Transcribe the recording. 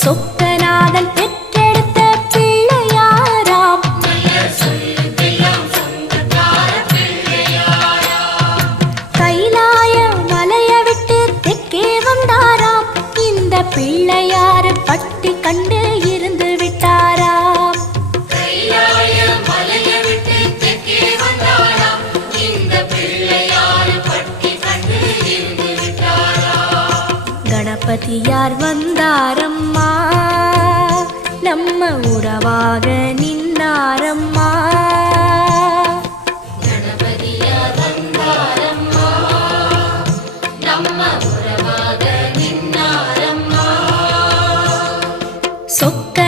சொக்கநாதன் பெற்றெடுத்த பிள்ளையாராம். கைலாய மலைய விட்டு தெற்கே வந்தாராம். இந்த பிள்ளையாரு பட்டி கண்டு இருந்து விட்டாராம். கணபதியார் வந்தாரம்மா, நம்ம உறவாக நின்னாரம்மா. கணபதியார் வந்தாரம்மா, நம்ம உறவாக நின்னாரம்மா. சொக்க